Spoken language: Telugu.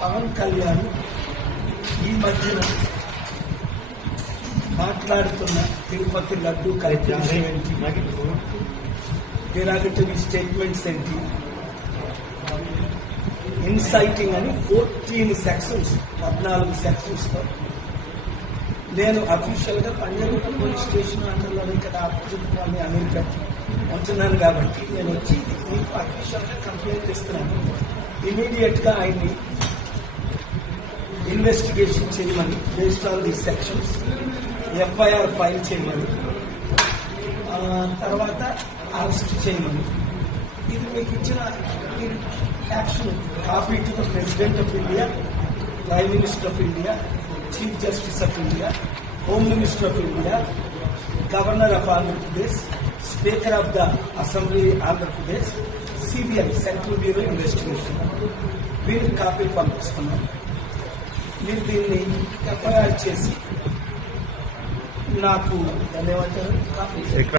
పవన్ కళ్యాణ్ ఈ మధ్యన మాట్లాడుతున్న తిరుపతి లడ్డు కల్పించే derogatory స్టేట్మెంట్స్ ఏంటి, ఇన్సైటింగ్ అని 14 సెక్షన్స్ 14 సెక్షన్స్తో నేను అఫీషియల్గా పంజాగుట్ట పోలీస్ స్టేషన్ అండర్లోనే కదా ఆపోజిట్ కాలనీ అమెరికా ఉంటున్నాను కాబట్టి నేను వచ్చి మీకు అఫీషియల్గా కంప్లైంట్ ఇస్తున్నాను. ఇమీడియట్గా ఆయన్ని ఇన్వెస్టిగేషన్ చేయమని, based on the sections FIR file చేయమని, తర్వాత అరెస్ట్ చేయమని. ఇది మీకు ఇచ్చిన action copy to the president of India, prime minister of India, chief justice of India, home minister of India, governor of Andhra Pradesh, speaker of the assembly Andhra Pradesh, CBI central bureau investigation వీరికి కాపీలు పంపిస్తున్నాను. మీరు దీన్ని ఎఫ్ఐఆర్ చేసి నాకు ధన్యవాదాలు కాపీ